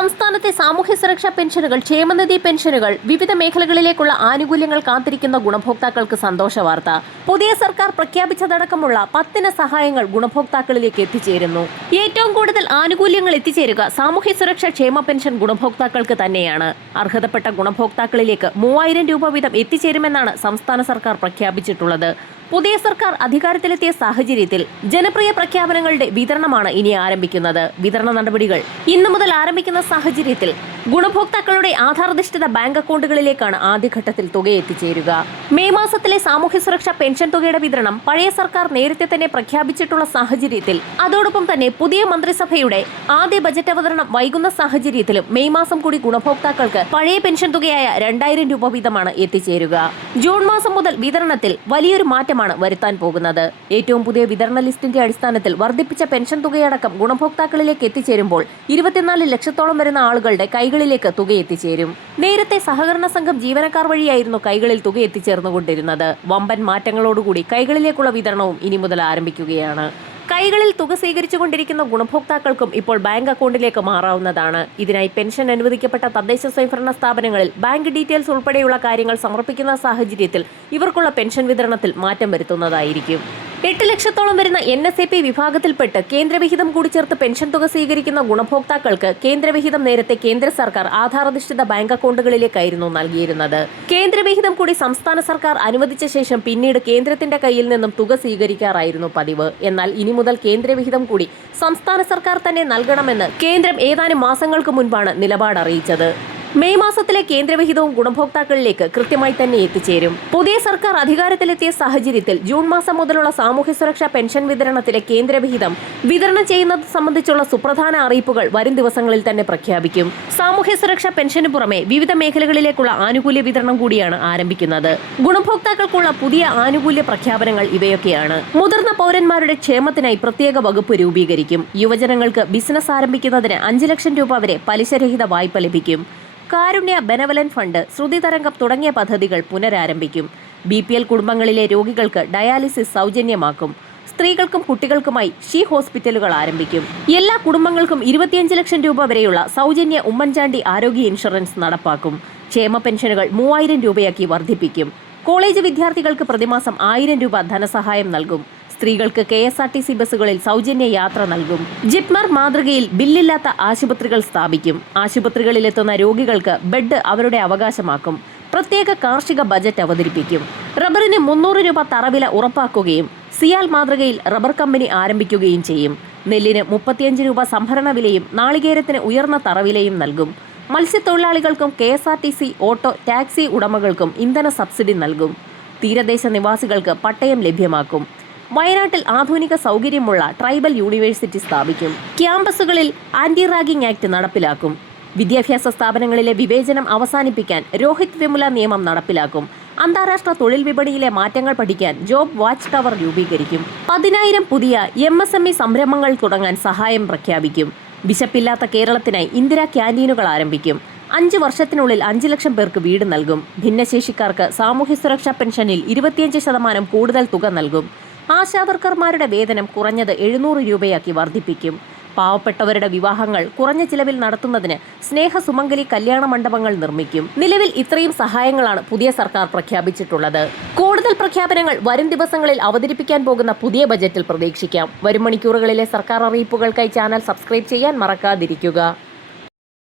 സംസ്ഥാനത്തെ സാമൂഹ്യ സുരക്ഷാ പെൻഷനുകൾ, ക്ഷേമനിധി പെൻഷനുകൾ, വിവിധ മേഖലകളിലേക്കുള്ള ആനുകൂല്യങ്ങൾ കാത്തിരിക്കുന്ന ഗുണഭോക്താക്കൾക്ക് സന്തോഷ വാർത്ത. പുതിയ സർക്കാർ പ്രഖ്യാപിച്ചതടക്കമുള്ള 10 സഹായങ്ങൾ ഗുണഭോക്താക്കളിലേക്ക് എത്തിച്ചേരുന്നു. ഏറ്റവും കൂടുതൽ ആനുകൂല്യങ്ങൾ എത്തിച്ചേരുക സാമൂഹ്യ സുരക്ഷാ ക്ഷേമ പെൻഷൻ ഗുണഭോക്താക്കൾക്ക് തന്നെയാണ്. അർഹതപ്പെട്ട ഗുണഭോക്താക്കളിലേക്ക് 3000 രൂപ വീതം എത്തിച്ചേരുമെന്നാണ് സംസ്ഥാന സർക്കാർ പ്രഖ്യാപിച്ചിട്ടുള്ളത്. പുതിയ സർക്കാർ അധികാരത്തിലെത്തിയ സാഹചര്യത്തിൽ ജനപ്രിയ പ്രഖ്യാപനങ്ങളുടെ വിതരണമാണ് ഇനി ആരംഭിക്കുന്നത്. വിതരണ നടപടികൾ ഇന്നു മുതൽ ആരംഭിക്കുന്ന സാഹചര്യത്തിൽ ഗുണഭോക്താക്കളുടെ ആധാരധിഷ്ഠിത ബാങ്ക് അക്കൗണ്ടുകളിലേക്കാണ് ആദ്യഘട്ടത്തിൽ തുക എത്തിച്ചേരുക. മെയ് മാസത്തിലെ സാമൂഹ്യ സുരക്ഷാ പെൻഷൻ തുകയുടെ വിതരണം പഴയ സർക്കാർ നേരത്തെ തന്നെ പ്രഖ്യാപിച്ചിട്ടുള്ള സാഹചര്യത്തിൽ, അതോടൊപ്പം തന്നെ പുതിയ മന്ത്രിസഭയുടെ ആദ്യ ബജറ്റ് അവതരണം വൈകുന്ന സാഹചര്യത്തിലും മെയ് മാസം കൂടി ഗുണഭോക്താക്കൾക്ക് പഴയ പെൻഷൻ തുകയായ 2000 രൂപ വീതമാണ് എത്തിച്ചേരുക. ജൂൺ മാസം മുതൽ വിതരണത്തിൽ വലിയൊരു മാറ്റമാണ് വരുത്താൻ പോകുന്നത്. ഏറ്റവും പുതിയ വിതരണ ലിസ്റ്റിന്റെ അടിസ്ഥാനത്തിൽ വർദ്ധിപ്പിച്ച പെൻഷൻ തുകയടക്കം ഗുണഭോക്താക്കളിലേക്ക് എത്തിച്ചേരുമ്പോൾ 24 ലക്ഷത്തോളം വരുന്ന ആളുകളുടെ കൈകളിലേക്ക് തുക എത്തിച്ചേരും. നേരത്തെ സഹകരണ സംഘം ജീവനക്കാർ വഴിയായിരുന്നു കൈകളിൽ തുക എത്തിച്ചേർന്നുകൊണ്ടിരുന്നത്. വമ്പൻ മാറ്റങ്ങളോടുകൂടി കൈകളിലേക്കുള്ള വിതരണവും ഇനി മുതൽ ആരംഭിക്കുകയാണ്. കൈകളിൽ തുക സ്വീകരിച്ചുകൊണ്ടിരിക്കുന്ന ഗുണഭോക്താക്കൾക്കും ഇപ്പോൾ ബാങ്ക് അക്കൗണ്ടിലേക്ക് മാറാവുന്നതാണ്. ഇതിനായി പെൻഷൻ അനുവദിക്കപ്പെട്ട തദ്ദേശ സ്വയംഭരണ സ്ഥാപനങ്ങളിൽ ബാങ്ക് ഡീറ്റെയിൽസ് ഉൾപ്പെടെയുള്ള കാര്യങ്ങൾ സമർപ്പിക്കുന്ന സാഹചര്യത്തിൽ ഇവർക്കുള്ള പെൻഷൻ വിതരണത്തിൽ മാറ്റം വരുത്തുന്നതായിരിക്കും. 8 ലക്ഷത്തോളം വരുന്ന NSAP വിഭാഗത്തിൽപ്പെട്ട് കേന്ദ്രവിഹിതം കൂടി ചേർത്ത് പെൻഷൻ തുക സ്വീകരിക്കുന്ന ഗുണഭോക്താക്കൾക്ക് കേന്ദ്രവിഹിതം നേരത്തെ കേന്ദ്ര സർക്കാർ ആധാരധിഷ്ഠിത ബാങ്ക് അക്കൗണ്ടുകളിലേക്കായിരുന്നു നൽകിയിരുന്നത്. കേന്ദ്രവിഹിതം കൂടി സംസ്ഥാന സർക്കാർ അനുവദിച്ച ശേഷം പിന്നീട് കേന്ദ്രത്തിന്റെ കയ്യിൽ നിന്നും തുക സ്വീകരിക്കാറായിരുന്നു പതിവ്. എന്നാൽ ഇനി മുതൽ കേന്ദ്രവിഹിതം കൂടി സംസ്ഥാന സർക്കാർ തന്നെ നൽകണമെന്ന് കേന്ദ്രം ഏതാനും മാസങ്ങൾക്ക് മുൻപാണ് നിലപാട് അറിയിച്ചത്. മെയ് മാസത്തിലെ കേന്ദ്രവിഹിതവും ഗുണഭോക്താക്കളിലേക്ക് കൃത്യമായി തന്നെ എത്തിച്ചേരും. പുതിയ സർക്കാർ അധികാരത്തിലെത്തിയ സാഹചര്യത്തിൽ ജൂൺ മാസം മുതലുള്ള സാമൂഹ്യ സുരക്ഷാ പെൻഷൻ വിതരണത്തിലെ കേന്ദ്രവിഹിതം വിതരണം ചെയ്യുന്നത് സംബന്ധിച്ചുള്ള സുപ്രധാന അറിയിപ്പുകൾ വരും ദിവസങ്ങളിൽ തന്നെ പ്രഖ്യാപിക്കും. സാമൂഹ്യ സുരക്ഷാ പെൻഷന് പുറമെ വിവിധ മേഖലകളിലേക്കുള്ള ആനുകൂല്യ വിതരണം കൂടിയാണ് ആരംഭിക്കുന്നത്. ഗുണഭോക്താക്കൾക്കുള്ള പുതിയ ആനുകൂല്യ പ്രഖ്യാപനങ്ങൾ ഇവയൊക്കെയാണ്. മുതിർന്ന പൗരന്മാരുടെ ക്ഷേമത്തിനായി പ്രത്യേക വകുപ്പ് രൂപീകരിക്കും. യുവജനങ്ങൾക്ക് ബിസിനസ് ആരംഭിക്കുന്നതിന് 5 ലക്ഷം രൂപ വരെ പലിശരഹിത വായ്പ ലഭിക്കും. കാരുണ്യ, ബെനവലന്റ് ഫണ്ട്, ശ്രുതി തരംഗം തുടങ്ങിയ പദ്ധതികൾ പുനരാരംഭിക്കും. BPL കുടുംബങ്ങളിലെ രോഗികൾക്ക് ഡയാലിസിസ് സൗജന്യമാക്കും. സ്ത്രീകൾക്കും കുട്ടികൾക്കുമായി ഷീ ഹോസ്പിറ്റലുകൾ ആരംഭിക്കും. എല്ലാ കുടുംബങ്ങൾക്കും 25 ലക്ഷം രൂപ വരെയുള്ള സൗജന്യ ഉമ്മൻചാണ്ടി ആരോഗ്യ ഇൻഷുറൻസ് നടപ്പാക്കും. ക്ഷേമ പെൻഷനുകൾ 3000 രൂപയാക്കി വർദ്ധിപ്പിക്കും. കോളേജ് വിദ്യാർത്ഥികൾക്ക് പ്രതിമാസം 1000 രൂപ ധനസഹായം നൽകും. സ്ത്രീകൾക്ക് KSRTC ബസ്സുകളിൽ സൗജന്യ യാത്ര നൽകും. ജിപ്മർ മാതൃകയിൽ ബില്ലില്ലാത്ത ആശുപത്രികൾ സ്ഥാപിക്കും. ആശുപത്രികളിലെത്തുന്ന രോഗികൾക്ക് ബെഡ് അവരുടെ അവകാശമാക്കും. പ്രത്യേക കാർഷിക ബജറ്റ് അവതരിപ്പിക്കും. റബ്ബറിന് 300 രൂപ തറവില ഉറപ്പാക്കുകയും സിയാൽ മാതൃകയിൽ റബ്ബർ കമ്പനി ആരംഭിക്കുകയും ചെയ്യും. നെല്ലിന് 35 രൂപ സംഭരണ വിലയും നാളികേരത്തിന് ഉയർന്ന തറവിലയും നൽകും. മത്സ്യത്തൊഴിലാളികൾക്കും KSRTC ഓട്ടോ ടാക്സി ഉടമകൾക്കും ഇന്ധന സബ്സിഡി നൽകും. തീരദേശ നിവാസികൾക്ക് പട്ടയം ലഭ്യമാക്കും. വയനാട്ടിൽ ആധുനിക സൗകര്യമുള്ള ട്രൈബൽ യൂണിവേഴ്സിറ്റി സ്ഥാപിക്കും. ക്യാമ്പസുകളിൽ ആന്റി റാഗിംഗ് ആക്ട് നടപ്പിലാക്കും. വിദ്യാഭ്യാസ സ്ഥാപനങ്ങളിലെ വിവേചനം അവസാനിപ്പിക്കാൻ രോഹിത് വെമുല നിയമം നടപ്പിലാക്കും. അന്താരാഷ്ട്ര തൊഴിൽ വിപണിയിലെ മാറ്റങ്ങൾ പഠിക്കാൻ ജോബ് വാച്ച് ടവർ രൂപീകരിക്കും. 10,000 പുതിയ MSME സംരംഭങ്ങൾ തുടങ്ങാൻ സഹായം പ്രഖ്യാപിക്കും. വിശപ്പില്ലാത്ത കേരളത്തിനായി ഇന്ദിരാ ക്യാൻറ്റീനുകൾ ആരംഭിക്കും. 5 വർഷത്തിനുള്ളിൽ 5 ലക്ഷം പേർക്ക് വീട് നൽകും. ഭിന്നശേഷിക്കാർക്ക് സാമൂഹ്യ സുരക്ഷാ പെൻഷനിൽ 25% കൂടുതൽ തുക നൽകും. ആശാവർക്കർമാരുടെ വേതനം കുറഞ്ഞത് 700 രൂപയാക്കി വർദ്ധിപ്പിക്കും. പാവപ്പെട്ടവരുടെ വിവാഹങ്ങൾ കുറഞ്ഞ ചിലവിൽ നടത്തുന്നതിന് സ്നേഹസുമംഗലി കല്യാണ മണ്ഡപങ്ങൾ നിർമ്മിക്കും. നിലവിൽ ഇത്രയും സഹായങ്ങളാണ് പുതിയ സർക്കാർ പ്രഖ്യാപിച്ചിട്ടുള്ളത്. കൂടുതൽ പ്രഖ്യാപനങ്ങൾ വരും ദിവസങ്ങളിൽ അവതരിപ്പിക്കാൻ പോകുന്ന പുതിയ ബജറ്റിൽ പ്രതീക്ഷിക്കാം. വരും മണിക്കൂറുകളിലെ സർക്കാർ അറിയിപ്പുകൾക്കായി ചാനൽ സബ്സ്ക്രൈബ് ചെയ്യാൻ മറക്കാതിരിക്കുക.